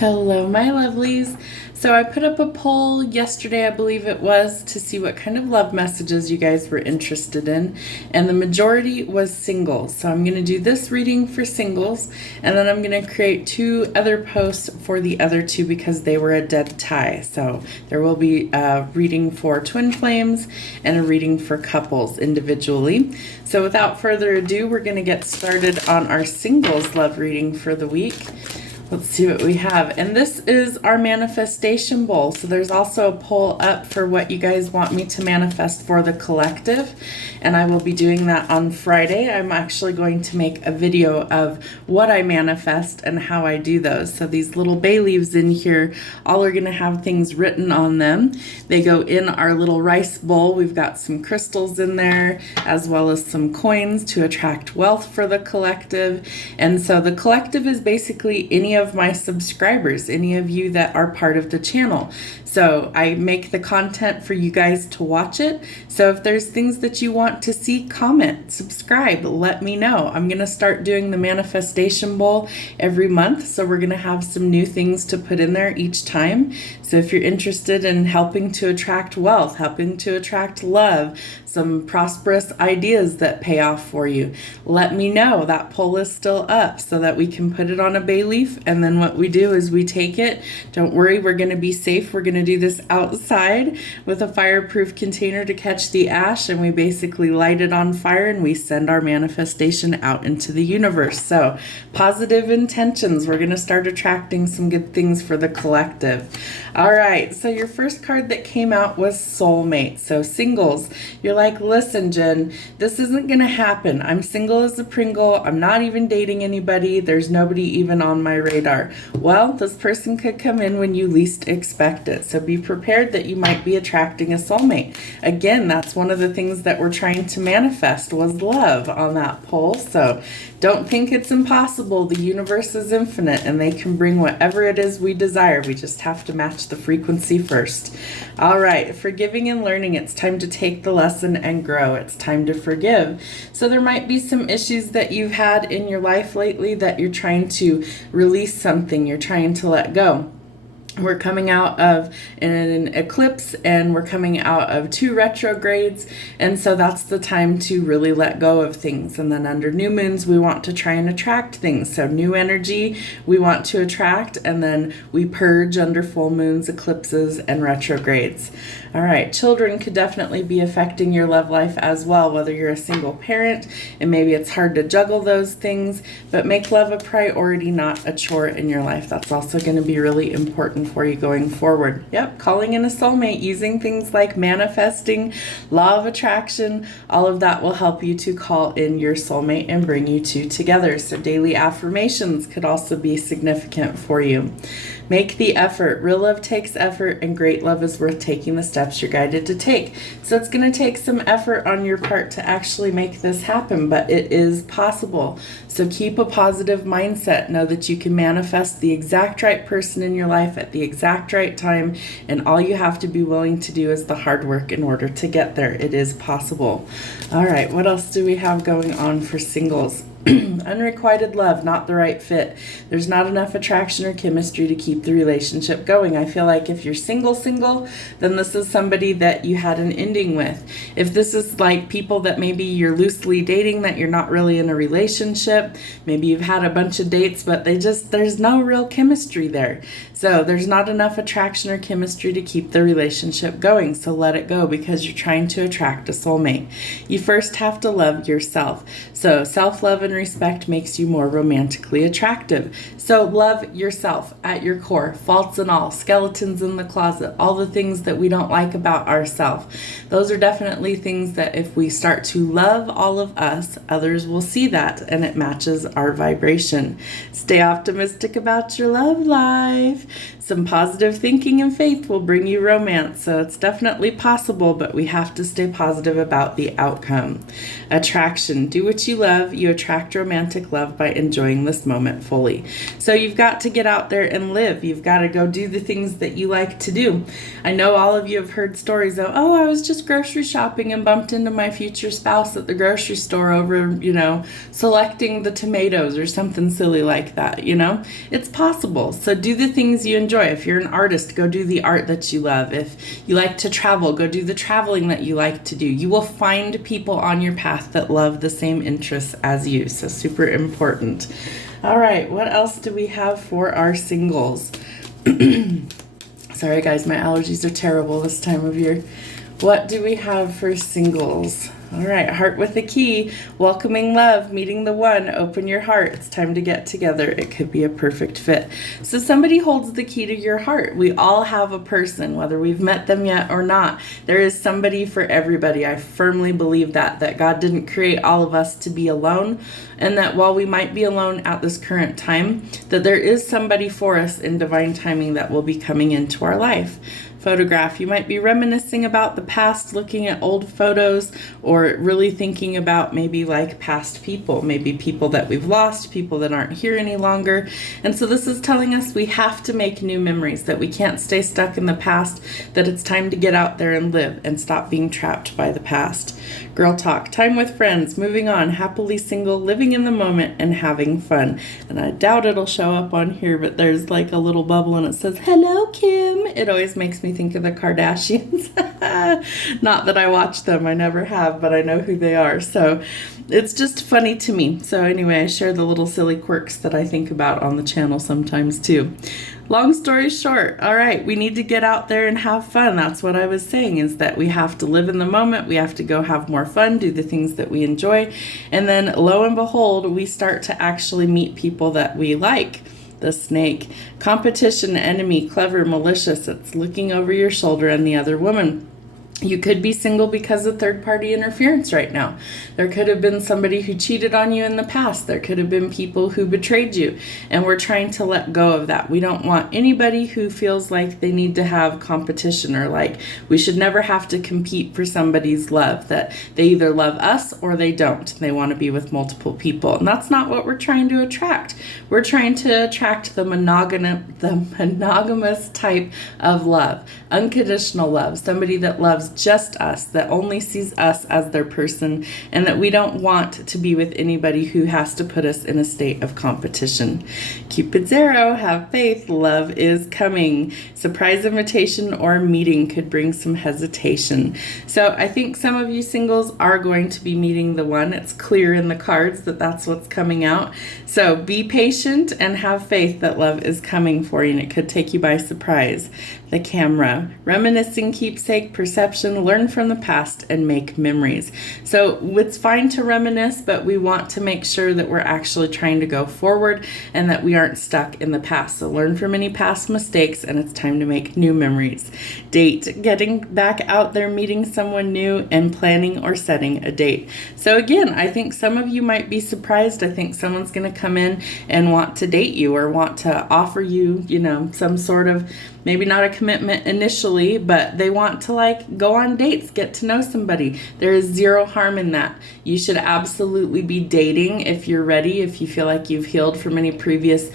Hello, my lovelies. So I put up a poll yesterday, I believe it was, to see what kind of love messages you guys were interested in, and the majority was singles. So I'm going to do this reading for singles, and then I'm going to create two other posts for the other two because they were a dead tie. So there will be a reading for twin flames and a reading for couples individually. So without further ado, we're going to get started on our singles love reading for the week. Let's see what we have. And this is our manifestation bowl. So there's also a poll up for what you guys want me to manifest for the collective. And I will be doing that on Friday. I'm actually going to make a video of what I manifest and how I do those. So these little bay leaves in here, all are going to have things written on them. They go in our little rice bowl. We've got some crystals in there, as well as some coins to attract wealth for the collective. And so the collective is basically any of my subscribers, any of you that are part of the channel. So I make the content for you guys to watch it. So if there's things that you want to see, comment, subscribe, let me know. I'm going to start doing the manifestation bowl every month. So we're going to have some new things to put in there each time. So if you're interested in helping to attract wealth, helping to attract love, some prosperous ideas that pay off for you, let me know. That poll is still up so that we can put it on a bay leaf. And then what we do is we take it. Don't worry, we're going to be safe. We're going to do this outside with a fireproof container to catch the ash, and we basically light it on fire and we send our manifestation out into the universe. So positive intentions. We're going to start attracting some good things for the collective. All right, so your first card that came out was soulmate. So singles, you're like, listen, Jen, this isn't going to happen. I'm single as a Pringle. I'm not even dating anybody. There's nobody even on my radar. Well, this person could come in when you least expect it. So be prepared that you might be attracting a soulmate. Again, that's one of the things that we're trying to manifest was love on that poll. So don't think it's impossible. The universe is infinite and they can bring whatever it is we desire. We just have to match the frequency first. All right, forgiving and learning. It's time to take the lesson and grow. It's time to forgive. So there might be some issues that you've had in your life lately that you're trying to release something. You're trying to let go. We're coming out of an eclipse and we're coming out of 2 retrogrades, and so that's the time to really let go of things. And then under new moons we want to try and attract things. So new energy we want to attract, and then we purge under full moons, eclipses, and retrogrades. All right, children could definitely be affecting your love life as well, whether you're a single parent and maybe it's hard to juggle those things, but make love a priority, not a chore in your life. That's also going to be really important for you going forward. Yep, calling in a soulmate, using things like manifesting, law of attraction, all of that will help you to call in your soulmate and bring you two together. So daily affirmations could also be significant for you. Make the effort. Real love takes effort, and great love is worth taking the steps you're guided to take. So it's going to take some effort on your part to actually make this happen, but it is possible. So keep a positive mindset. Know that you can manifest the exact right person in your life at the exact right time, and all you have to be willing to do is the hard work in order to get there. It is possible. All right, what else do we have going on for singles? Unrequited love, not the right fit. There's not enough attraction or chemistry to keep the relationship going. I feel like if you're single, then this is somebody that you had an ending with. If this is like people that maybe you're loosely dating, that you're not really in a relationship, maybe you've had a bunch of dates, but there's no real chemistry there. So there's not enough attraction or chemistry to keep the relationship going. So let it go because you're trying to attract a soulmate. You first have to love yourself. So self-love and respect makes you more romantically attractive. So love yourself at your core, faults and all, skeletons in the closet, all the things that we don't like about ourselves. Those are definitely things that if we start to love all of us, others will see that and it matches our vibration. Stay optimistic about your love life. Some positive thinking and faith will bring you romance. So it's definitely possible, but we have to stay positive about the outcome. Attraction. Do what you love. You attract attract romantic love by enjoying this moment fully. So you've got to get out there and live. You've got to go do the things that you like to do. I know all of you have heard stories of, oh, I was just grocery shopping and bumped into my future spouse at the grocery store over, selecting the tomatoes or something silly like that, It's possible. So do the things you enjoy. If you're an artist, go do the art that you love. If you like to travel, go do the traveling that you like to do. You will find people on your path that love the same interests as you. So super important. All right, what else do we have for our singles? Sorry guys, my allergies are terrible this time of year. What do we have for singles? All right, heart with a key, welcoming love, meeting the one, open your heart. It's time to get together. It could be a perfect fit. So somebody holds the key to your heart. We all have a person, whether we've met them yet or not. There is somebody for everybody. I firmly believe that God didn't create all of us to be alone, and that while we might be alone at this current time, that there is somebody for us in divine timing that will be coming into our life. Photograph. You might be reminiscing about the past, looking at old photos, or really thinking about maybe like past people, maybe people that we've lost, people that aren't here any longer. And so this is telling us we have to make new memories, that we can't stay stuck in the past, that it's time to get out there and live and stop being trapped by the past. Girl talk. Time with friends, moving on, happily single, living in the moment, and having fun. And I doubt it'll show up on here, but there's like a little bubble and it says, "Hello, Kim." It always makes me think of the Kardashians. Not that I watch them, I never have, but I know who they are. So it's just funny to me. So anyway, I share the little silly quirks that I think about on the channel sometimes too. Long story short, all right, we need to get out there and have fun. That's what I was saying, is that we have to live in the moment. We have to go have more fun, do the things that we enjoy. And then lo and behold, we start to actually meet people that we like. The snake. Competition, enemy, clever, malicious. It's looking over your shoulder and the other woman. You could be single because of third-party interference right now. There could have been somebody who cheated on you in the past. There could have been people who betrayed you. And we're trying to let go of that. We don't want anybody who feels like they need to have competition, or like we should never have to compete for somebody's love, that they either love us or they don't. They want to be with multiple people. And that's not what we're trying to attract. We're trying to attract the monogamous type of love. Unconditional love. Somebody that loves just us, that only sees us as their person, and that we don't want to be with anybody who has to put us in a state of competition. Cupid's arrow, have faith, love is coming. Surprise invitation or meeting could bring some hesitation. So I think some of you singles are going to be meeting the one. It's clear in the cards that that's what's coming out. So be patient and have faith that love is coming for you, and it could take you by surprise. The camera, reminiscing, keepsake, perception, learn from the past, and make memories. So it's fine to reminisce, but we want to make sure that we're actually trying to go forward and that we aren't stuck in the past. So learn from any past mistakes, and it's time to make new memories. Date, getting back out there, meeting someone new, and planning or setting a date. So again, I think some of you might be surprised. I think someone's going to come in and want to date you, or want to offer you, some sort of, maybe not a commitment initially, but they want to like go on dates, get to know somebody. There is zero harm in that. You should absolutely be dating if you're ready, if you feel like you've healed from any previous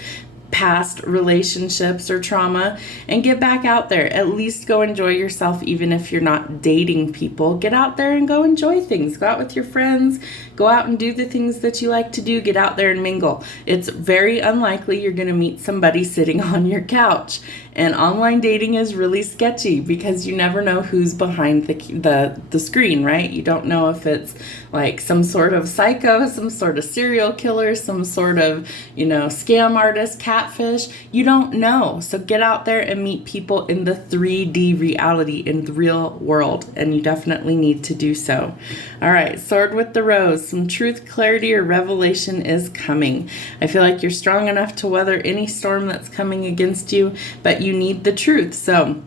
past relationships or trauma, and get back out there. At least go enjoy yourself, even if you're not dating people. Get out there and go enjoy things. Go out with your friends. Go out and do the things that you like to do. Get out there and mingle. It's very unlikely you're going to meet somebody sitting on your couch. And online dating is really sketchy because you never know who's behind the screen, right? You don't know if it's like some sort of psycho, some sort of serial killer, some sort of, scam artist, catfish. You don't know. So get out there and meet people in the 3D reality, in the real world. And you definitely need to do so. All right, sword with the rose. Some truth, clarity, or revelation is coming. I feel like you're strong enough to weather any storm that's coming against you, but you need the truth. So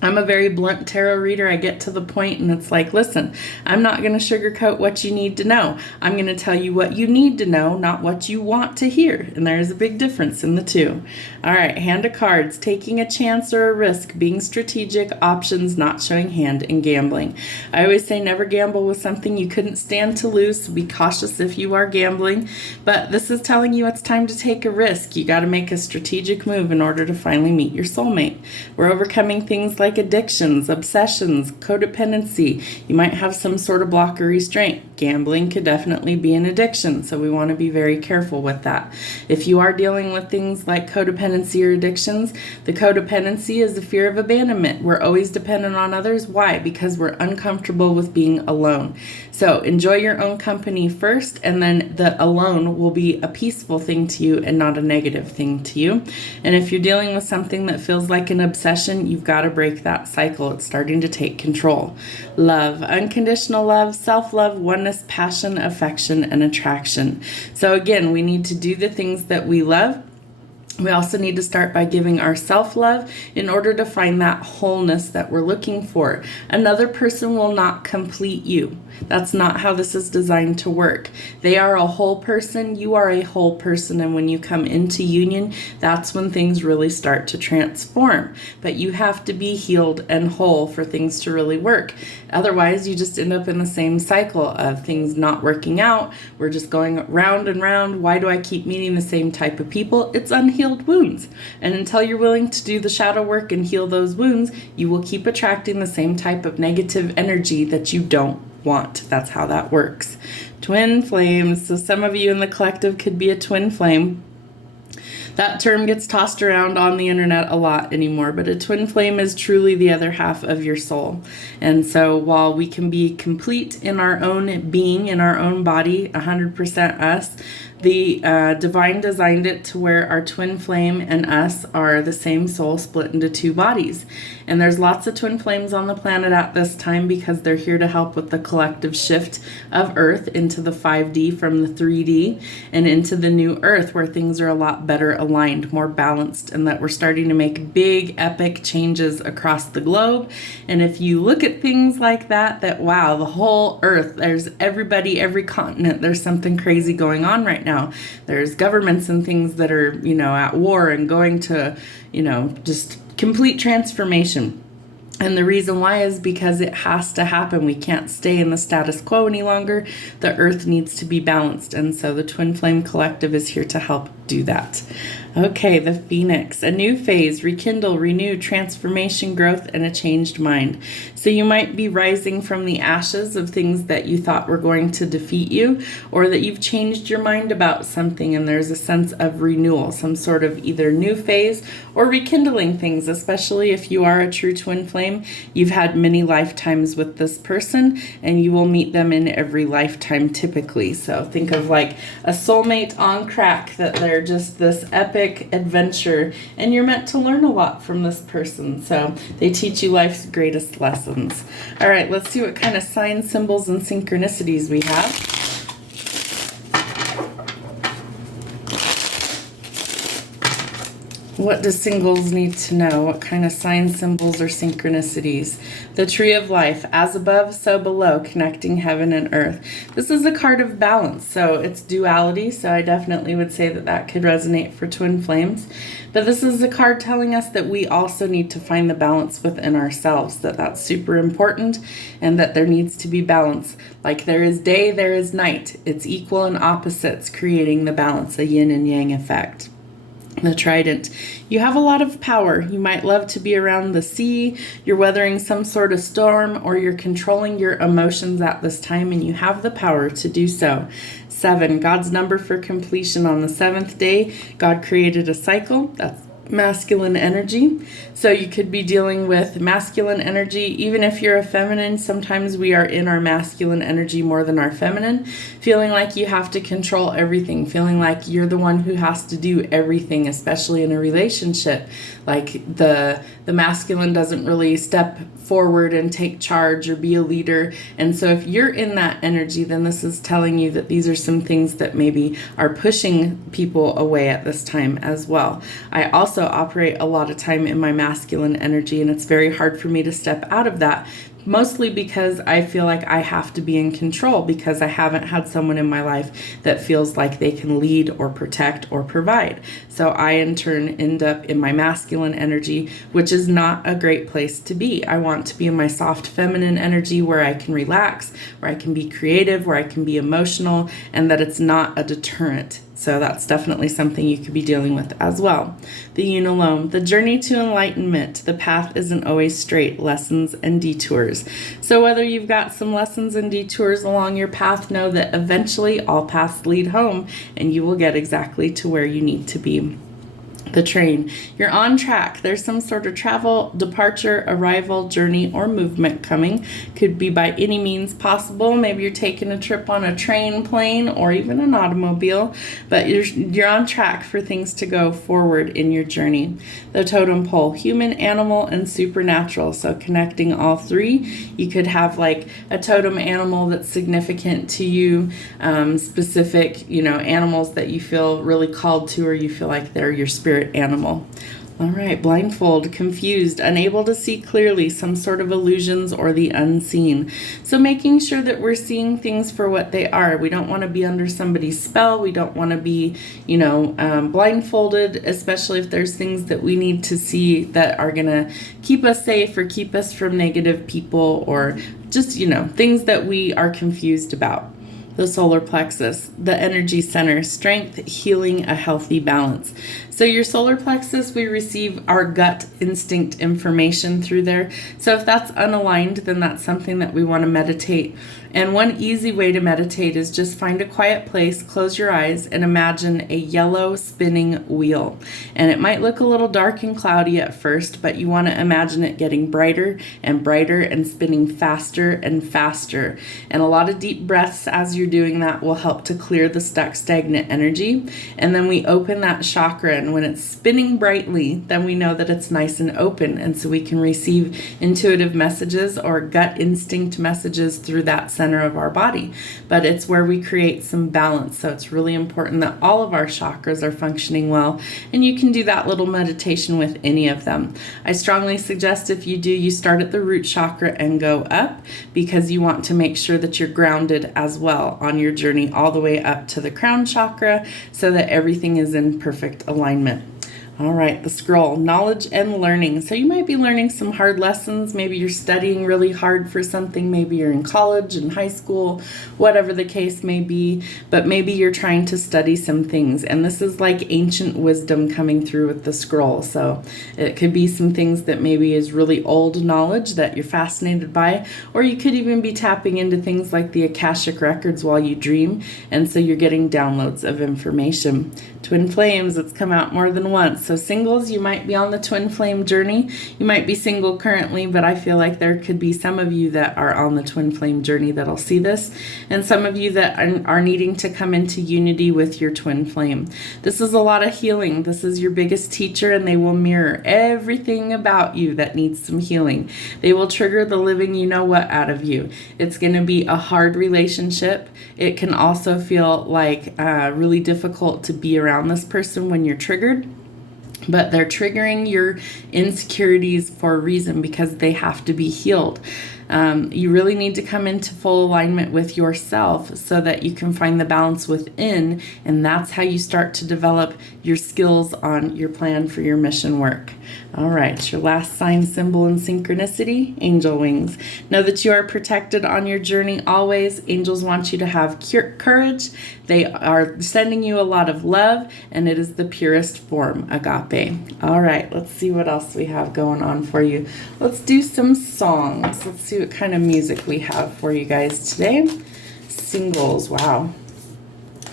I'm a very blunt tarot reader. I get to the point and it's like, listen, I'm not going to sugarcoat what you need to know. I'm going to tell you what you need to know, not what you want to hear. And there's a big difference in the two. All right, Hand of Cards, taking a chance or a risk, being strategic, options, not showing hand, and gambling. I always say never gamble with something you couldn't stand to lose, so be cautious if you are gambling. But this is telling you it's time to take a risk. You got to make a strategic move in order to finally meet your soulmate. We're overcoming things like addictions, obsessions, codependency. You might have some sort of block or restraint. Gambling could definitely be an addiction, so we want to be very careful with that. If you are dealing with things like codependency or addictions, the codependency is the fear of abandonment. We're always dependent on others. Why? Because we're uncomfortable with being alone. So enjoy your own company first, and then the alone will be a peaceful thing to you and not a negative thing to you. And if you're dealing with something that feels like an obsession, you've got to break that cycle. It's starting to take control. Love, unconditional love, self-love, oneness, passion, affection, and attraction. So again, we need to do the things that we love. We also need to start by giving our self-love in order to find that wholeness that we're looking for. Another person will not complete you. That's not how this is designed to work. They are a whole person. You are a whole person. And when you come into union, that's when things really start to transform. But you have to be healed and whole for things to really work. Otherwise, you just end up in the same cycle of things not working out. We're just going round and round. Why do I keep meeting the same type of people? It's unhealed wounds. And until you're willing to do the shadow work and heal those wounds, you will keep attracting the same type of negative energy that you don't want. That's how that works. Twin flames. So some of you in the collective could be a twin flame. That term gets tossed around on the internet a lot anymore, but a twin flame is truly the other half of your soul. And so while we can be complete in our own being, in our own body, 100% us, the divine designed it to where our twin flame and us are the same soul split into two bodies. And there's lots of twin flames on the planet at this time because they're here to help with the collective shift of Earth into the 5D from the 3D and into the new Earth where things are a lot better aligned, more balanced, and that we're starting to make big, epic changes across the globe. And if you look at things like that wow, the whole Earth, there's everybody, every continent, there's something crazy going on right now. There's governments and things that are, at war and going to, just complete transformation. And the reason why is because it has to happen. We can't stay in the status quo any longer. The Earth needs to be balanced. And so the Twin Flame Collective is here to help do that. Okay, the Phoenix, a new phase, rekindle, renew, transformation, growth, and a changed mind. So you might be rising from the ashes of things that you thought were going to defeat you, or that you've changed your mind about something and there's a sense of renewal, some sort of either new phase or rekindling things, especially if you are a true twin flame. You've had many lifetimes with this person and you will meet them in every lifetime typically. So think of like a soulmate on crack, that they're just this epic adventure and you're meant to learn a lot from this person. So they teach you life's greatest lessons. All right, let's see what kind of signs, symbols, and synchronicities we have. What do singles need to know? What kind of signs, symbols, or synchronicities? The Tree of Life, as above, so below, connecting heaven and earth. This is a card of balance, so it's duality, so I definitely would say that that could resonate for twin flames. But this is a card telling us that we also need to find the balance within ourselves, that that's super important, and that there needs to be balance. Like there is day, there is night. It's equal and opposites, creating the balance, a yin and yang effect. The Trident. You have a lot of power. You might love to be around the sea, you're weathering some sort of storm, or you're controlling your emotions at this time, and you have the power to do so. 7, God's number for completion. On the 7th day, God created a cycle. That's masculine energy. So you could be dealing with masculine energy. Even if you're a feminine, sometimes we are in our masculine energy more than our feminine, feeling like you have to control everything, feeling like you're the one who has to do everything, especially in a relationship. Like the masculine doesn't really step forward and take charge or be a leader. And so if you're in that energy, then this is telling you that these are some things that maybe are pushing people away at this time as well. I also also operate a lot of time in my masculine energy, and it's very hard for me to step out of that. Mostly because I feel like I have to be in control because I haven't had someone in my life that feels like they can lead or protect or provide. So I in turn end up in my masculine energy, which is not a great place to be. I want to be in my soft feminine energy where I can relax, where I can be creative, where I can be emotional, and that it's not a deterrent. So that's definitely something you could be dealing with as well. The unalome, the journey to enlightenment. The path isn't always straight, lessons and detours. So whether you've got some lessons and detours along your path, know that eventually all paths lead home and you will get exactly to where you need to be. The train, you're on track. There's some sort of travel, departure, arrival, journey, or movement coming. Could be by any means possible. Maybe you're taking a trip on a train, plane, or even an automobile, but you're on track for things to go forward in your journey. The totem pole, human, animal, and supernatural. So connecting all three. You could have like a totem animal that's significant to you, specific, animals that you feel really called to, or you feel like they're your spirit animal. All right, blindfold, confused, unable to see clearly, some sort of illusions or the unseen. So making sure that we're seeing things for what they are. We don't want to be under somebody's spell. We don't want to be, blindfolded, especially if there's things that we need to see that are going to keep us safe or keep us from negative people, or just, things that we are confused about. The solar plexus, the energy center, strength, healing, a healthy balance. So your solar plexus, we receive our gut instinct information through there. So if that's unaligned, then that's something that we want to meditate. And one easy way to meditate is just find a quiet place, close your eyes, and imagine a yellow spinning wheel. And it might look a little dark and cloudy at first, but you want to imagine it getting brighter and brighter and spinning faster and faster. And a lot of deep breaths as you're doing that will help to clear the stuck, stagnant energy. And then we open that chakra, and when it's spinning brightly, then we know that it's nice and open. And so we can receive intuitive messages or gut instinct messages through that center of our body. But it's where we create some balance. So it's really important that all of our chakras are functioning well. And you can do that little meditation with any of them. I strongly suggest if you do, you start at the root chakra and go up, because you want to make sure that you're grounded as well on your journey all the way up to the crown chakra so that everything is in perfect alignment. All right, the scroll, knowledge and learning. So you might be learning some hard lessons. Maybe you're studying really hard for something. Maybe you're in college and high school, whatever the case may be. But maybe you're trying to study some things. And this is like ancient wisdom coming through with the scroll. So it could be some things that maybe is really old knowledge that you're fascinated by. Or you could even be tapping into things like the Akashic records while you dream. And so you're getting downloads of information. Twin flames, it's come out more than once. So singles, you might be on the twin flame journey. You might be single currently, but I feel like there could be some of you that are on the twin flame journey that'll see this, and some of you that are needing to come into unity with your twin flame. This is a lot of healing. This is your biggest teacher, and they will mirror everything about you that needs some healing. They will trigger the living you-know-what out of you. It's going to be a hard relationship. It can also feel like really difficult to be around this person when you're triggered. But they're triggering your insecurities for a reason, because they have to be healed. You really need to come into full alignment with yourself so that you can find the balance within, and that's how you start to develop your skills on your plan for your mission work. All right, your last sign, symbol, and synchronicity, angel wings. Know that you are protected on your journey always. Angels want you to have courage. They are sending you a lot of love, and it is the purest form, agape. All right, let's see what else we have going on for you. Let's do some songs. Let's see what kind of music we have for you guys today. Singles, wow.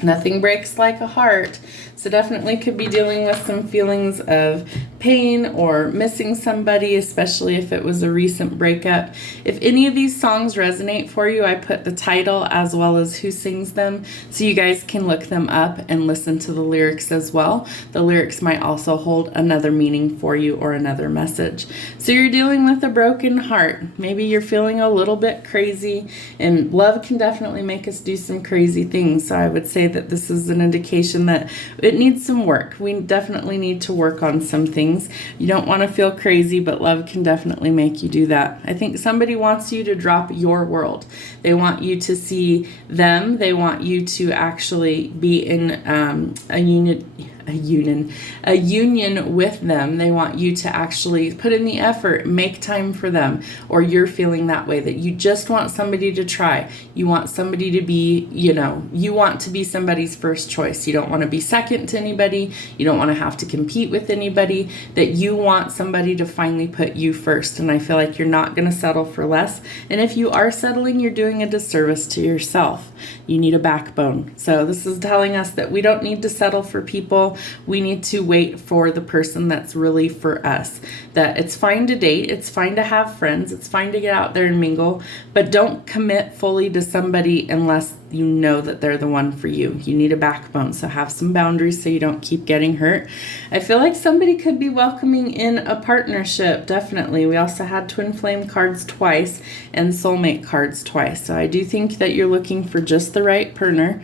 Nothing breaks like a heart. So definitely could be dealing with some feelings of pain or missing somebody, especially if it was a recent breakup. If any of these songs resonate for you, I put the title as well as who sings them, so you guys can look them up and listen to the lyrics as well. The lyrics might also hold another meaning for you or another message. So you're dealing with a broken heart. Maybe you're feeling a little bit crazy, and love can definitely make us do some crazy things. So I would say that this is an indication that it needs some work. We definitely need to work on some things. You don't want to feel crazy, but love can definitely make you do that. I think somebody wants you to drop your world. They want you to see them. They want you to actually be in a union with them. They want you to actually put in the effort, make time for them, or you're feeling that way, that you just want somebody to try. You want somebody to be, you want to be somebody's first choice. You don't want to be second to anybody. You don't want to have to compete with anybody, that you want somebody to finally put you first. And I feel like you're not going to settle for less. And if you are settling, you're doing a disservice to yourself. You need a backbone. So this is telling us that we don't need to settle for people. We need to wait for the person that's really for us. That it's fine to date, it's fine to have friends, it's fine to get out there and mingle, but don't commit fully to somebody unless you know that they're the one for you. You need a backbone, so have some boundaries so you don't keep getting hurt. I feel like somebody could be welcoming in a partnership, definitely. We also had twin flame cards twice and soulmate cards twice. So I do think that you're looking for just the right partner.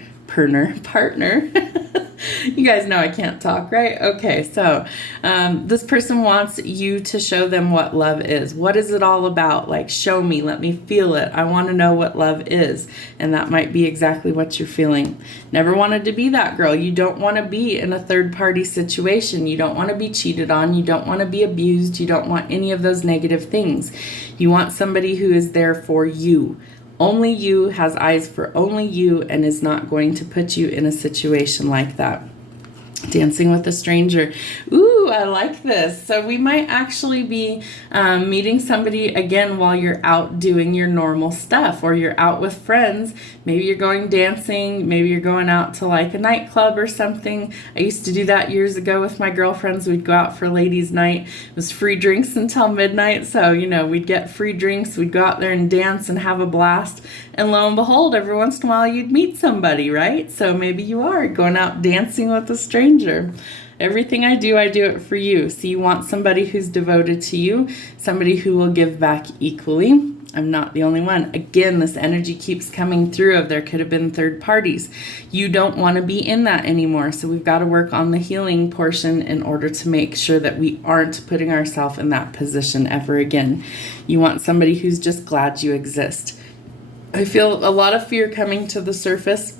You guys know I can't talk, right? Okay, so this person wants you to show them what love is. What is it all about? Like, show me, let me feel it. I want to know what love is. And that might be exactly what you're feeling. Never wanted to be that girl. You don't want to be in a third-party situation. You don't want to be cheated on. You don't want to be abused. You don't want any of those negative things. You want somebody who is there for you. Only you, has eyes for only you, and is not going to put you in a situation like that. Dancing with a stranger. Ooh, I like this. So we might actually be meeting somebody again while you're out doing your normal stuff, or you're out with friends. Maybe you're going dancing. Maybe you're going out to like a nightclub or something. I used to do that years ago with my girlfriends. We'd go out for ladies' night. It was free drinks until midnight. So, we'd get free drinks. We'd go out there and dance and have a blast. And lo and behold, every once in a while you'd meet somebody, right? So maybe you are going out dancing with a stranger. Everything I do it for you. So you want somebody who's devoted to you, somebody who will give back equally. I'm not the only one. Again, this energy keeps coming through of there could have been third parties. You don't want to be in that anymore. So we've got to work on the healing portion in order to make sure that we aren't putting ourselves in that position ever again. You want somebody who's just glad you exist. I feel a lot of fear coming to the surface.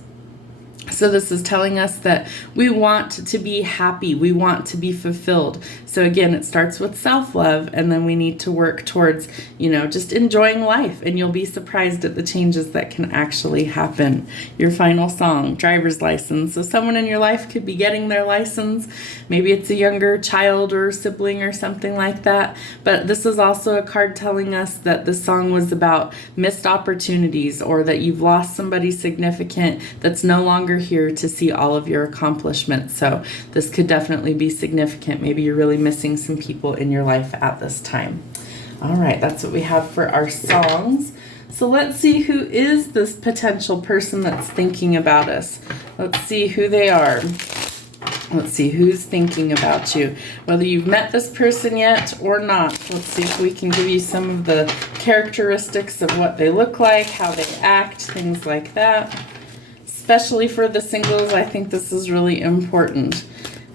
So this is telling us that we want to be happy. We want to be fulfilled. So again, it starts with self-love, and then we need to work towards, just enjoying life, and you'll be surprised at the changes that can actually happen. Your final song, driver's license. So someone in your life could be getting their license. Maybe it's a younger child or sibling or something like that. But this is also a card telling us that the song was about missed opportunities, or that you've lost somebody significant that's no longer here to see all of your accomplishments. So this could definitely be significant. Maybe you're really missing some people in your life at this time. All right, that's what we have for our songs. So let's see who is this potential person that's thinking about us. Let's see who they are. Let's see who's thinking about you. Whether you've met this person yet or not. Let's see if we can give you some of the characteristics of what they look like, how they act, things like that. Especially for the singles, I think this is really important.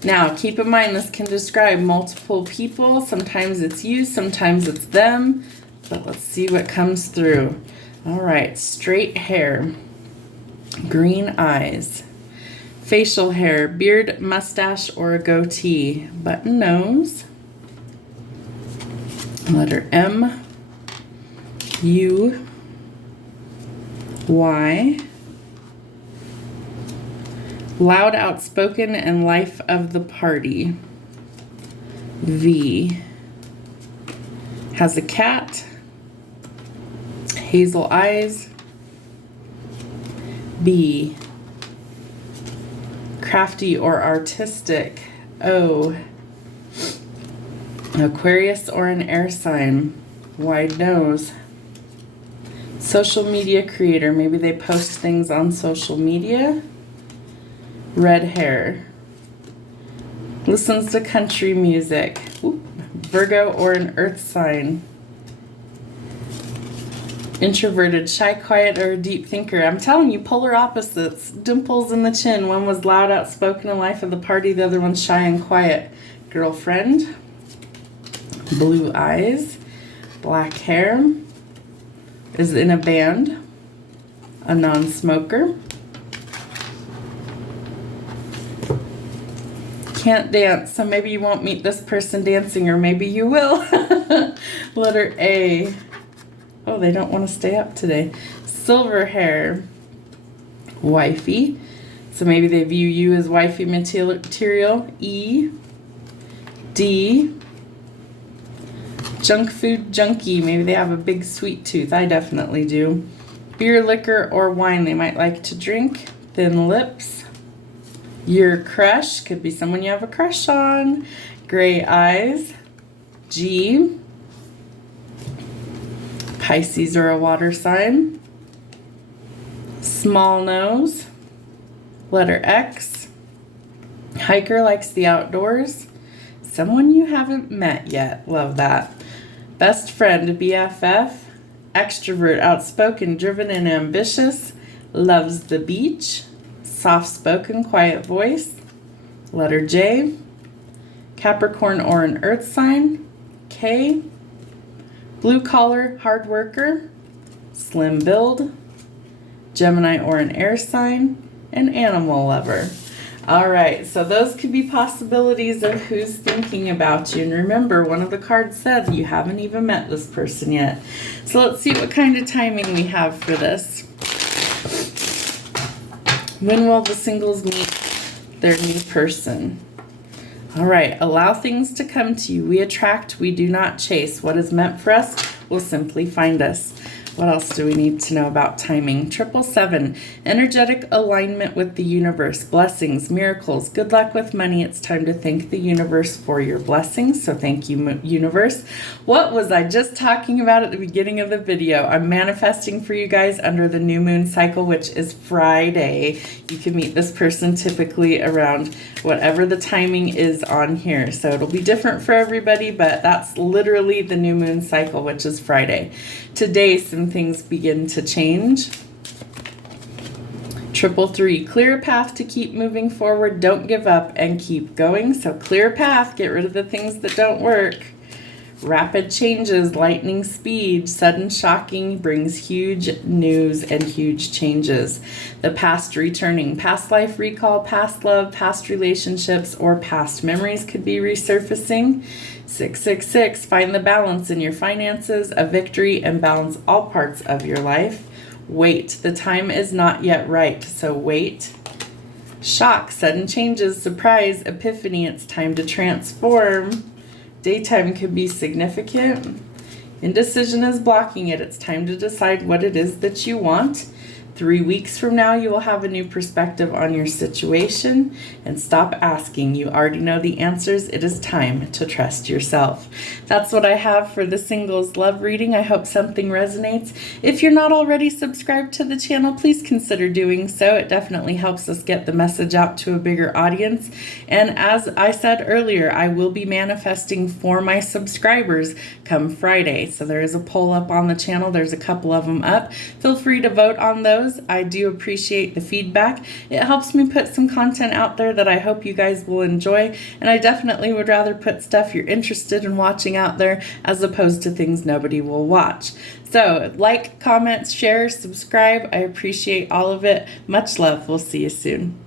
Now, keep in mind, this can describe multiple people. Sometimes it's you, sometimes it's them. But let's see what comes through. All right, straight hair, green eyes, facial hair, beard, mustache, or a goatee, button nose, letter M, U, Y, loud, outspoken, and life of the party. V, has a cat, hazel eyes. B, crafty or artistic. O, Aquarius or an air sign. Wide nose. Social media creator. Maybe they post things on social media. Red hair. Listens to country music. Ooh. Virgo or an earth sign. Introverted, shy, quiet, or a deep thinker. I'm telling you, polar opposites. Dimples in the chin. One was loud, outspoken, and life of the party. The other one's shy and quiet. Girlfriend. Blue eyes. Black hair. Is in a band. A non-smoker. Can't dance, so maybe you won't meet this person dancing, or maybe you will. Letter A. Oh, they don't want to stay up today. Silver hair. Wifey. So maybe they view you as wifey material. E. D. Junk food junkie. Maybe they have a big sweet tooth. I definitely do. Beer, liquor, or wine they might like to drink. Thin lips. Your crush. Could be someone you have a crush on. Gray eyes. G. Pisces or a water sign. Small nose. Letter X. Hiker, likes the outdoors. Someone you haven't met yet. Love that. Best friend, BFF. Extrovert, outspoken, driven, and ambitious. Loves the beach. Soft-spoken, quiet voice. Letter J. Capricorn or an earth sign. K. Blue collar, hard worker, slim build, Gemini or an air sign, an animal lover. All right, so those could be possibilities of who's thinking about you. And remember, one of the cards said you haven't even met this person yet. So let's see what kind of timing we have for this. When will the singles meet their new person? All right, allow things to come to you. We attract, we do not chase. What is meant for us will simply find us. What else do we need to know about timing? 777, energetic alignment with the universe, blessings, miracles, good luck with money. It's time to thank the universe for your blessings. So thank you, universe. What was I just talking about at the beginning of the video? I'm manifesting for you guys under the new moon cycle, which is Friday. You can meet this person typically around whatever the timing is on here. So it'll be different for everybody, but that's literally the new moon cycle, which is Friday. Today, some things begin to change. 333, clear a path to keep moving forward. Don't give up and keep going. So clear a path, get rid of the things that don't work. Rapid changes, lightning speed, sudden shocking brings huge news and huge changes. The past returning, past life recall, past love, past relationships, or past memories could be resurfacing. 666, find the balance in your finances, a victory, and balance all parts of your life. Wait, the time is not yet right, so wait. Shock, sudden changes, surprise, epiphany, it's time to transform. Daytime could be significant. Indecision is blocking it. It's time to decide what it is that you want. 3 weeks from now, you will have a new perspective on your situation, and stop asking. You already know the answers. It is time to trust yourself. That's what I have for the singles love reading. I hope something resonates. If you're not already subscribed to the channel, please consider doing so. It definitely helps us get the message out to a bigger audience. And as I said earlier, I will be manifesting for my subscribers come Friday. So there is a poll up on the channel. There's a couple of them up. Feel free to vote on those. I do appreciate the feedback. It helps me put some content out there that I hope you guys will enjoy, and I definitely would rather put stuff you're interested in watching out there as opposed to things nobody will watch. So like, comment, share, subscribe. I appreciate all of it. Much love. We'll see you soon.